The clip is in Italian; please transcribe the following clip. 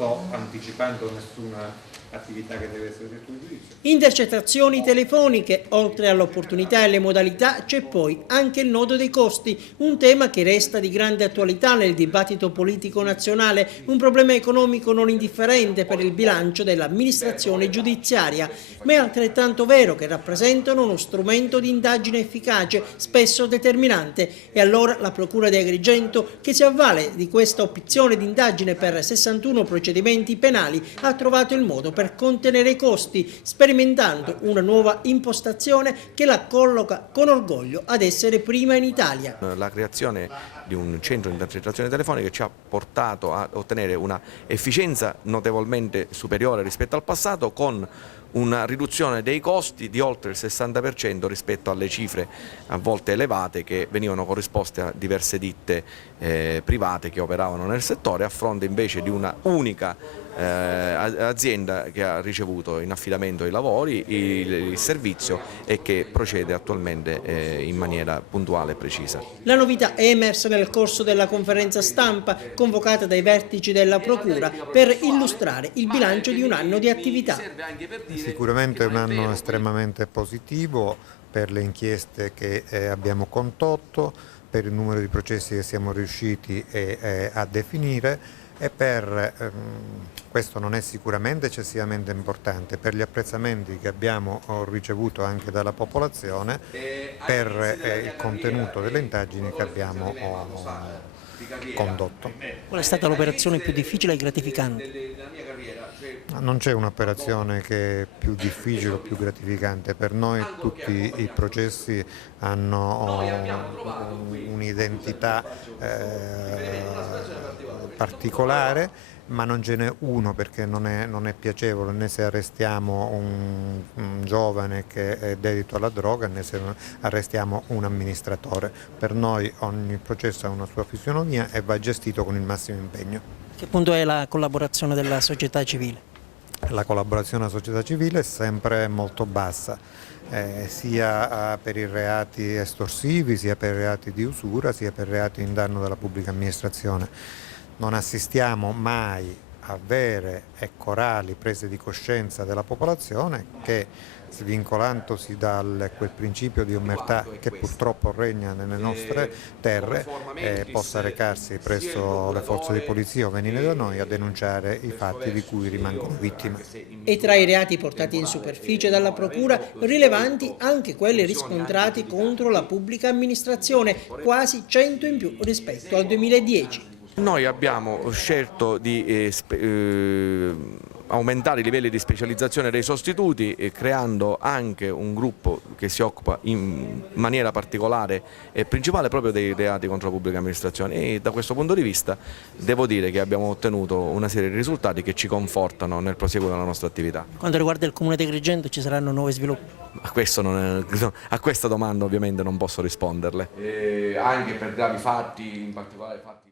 sto anticipando nessuna attività che deve essere sotto giudizio. Intercettazioni telefoniche, oltre all'opportunità e alle modalità, c'è poi anche il nodo dei costi, un tema che resta di grande attualità nel dibattito politico nazionale, un problema economico non indifferente per il bilancio dell'amministrazione giudiziaria, ma è altrettanto vero che rappresentano uno strumento di indagine efficace, spesso determinante, e allora la Procura di Agrigento, che si avvale di questa opzione di indagine per 61 procedimenti penali, ha trovato il modo per contenere i costi, sperimentando una nuova impostazione che la colloca con orgoglio ad essere prima in Italia. La creazione di un centro di intercettazione telefonica ci ha portato a ottenere una efficienza notevolmente superiore rispetto al passato, con una riduzione dei costi di oltre il 60% rispetto alle cifre a volte elevate che venivano corrisposte a diverse ditte private che operavano nel settore, a fronte invece di una unica azienda che ha ricevuto in affidamento i lavori, il servizio, e che procede attualmente in maniera puntuale e precisa. La novità è emersa nel corso della conferenza stampa convocata dai vertici della Procura per illustrare il bilancio di un anno di attività. Sicuramente è un anno estremamente positivo per le inchieste che abbiamo condotto, per il numero di processi che siamo riusciti a definire, e per, questo non è sicuramente eccessivamente importante, per gli apprezzamenti che abbiamo ricevuto anche dalla popolazione per il contenuto delle indagini che abbiamo condotto. Qual è stata l'operazione più difficile e gratificante? Non c'è un'operazione che è più difficile o più gratificante. Per noi tutti i processi hanno un'identità particolare, ma non ce n'è uno perché non è piacevole, né se arrestiamo un giovane che è dedito alla droga, né se arrestiamo un amministratore. Per noi ogni processo ha una sua fisionomia e va gestito con il massimo impegno. A che punto è la collaborazione della società civile? La collaborazione della società civile è sempre molto bassa, sia per i reati estorsivi, sia per i reati di usura, sia per i reati in danno della pubblica amministrazione. Non assistiamo mai a vere e corali prese di coscienza della popolazione che, svincolandosi da quel principio di omertà che purtroppo regna nelle nostre terre, possa recarsi presso le forze di polizia o venire da noi a denunciare i fatti di cui rimangono vittime. E tra i reati portati in superficie dalla Procura, rilevanti anche quelli riscontrati contro la pubblica amministrazione, quasi 100 in più rispetto al 2010. Noi abbiamo scelto di aumentare i livelli di specializzazione dei sostituti, creando anche un gruppo che si occupa in maniera particolare e principale proprio dei reati contro la pubblica amministrazione, e da questo punto di vista devo dire che abbiamo ottenuto una serie di risultati che ci confortano nel proseguo della nostra attività. Quanto riguarda il Comune di Agrigento, ci saranno nuovi sviluppi? A questa domanda ovviamente non posso risponderle. Anche per gravi fatti, in particolare fatti